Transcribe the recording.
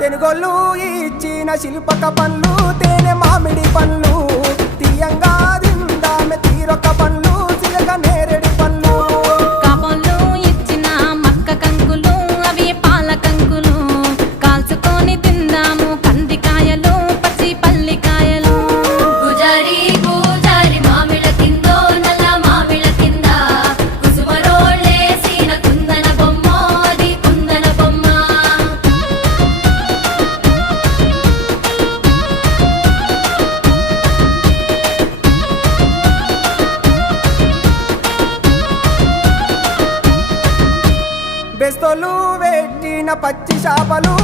తెనుగోళ్ళు ఇచ్చిన శిల్పక పండ్లు తేనె మామిడి పండ్లు తీయంగా తిందామె తీరొక్క పండ్లు సిలక నేరేడు పండ్లు కాపంలో ఇచ్చిన మక్క కంకులు అవి పాల కంకులు కాల్చుకొని తిందాము కందికాయలు పచ్చి పల్లికాయలు గుజారి గుజారి మామిళ్ళ కిందో నల్ల మామిళ్ళ కింద కుసుమరోళ్ళేసిన కుందన బొమ్మ అది కుందన బొమ్మ బెస్తోలు పెట్టిన పచ్చి చేపలు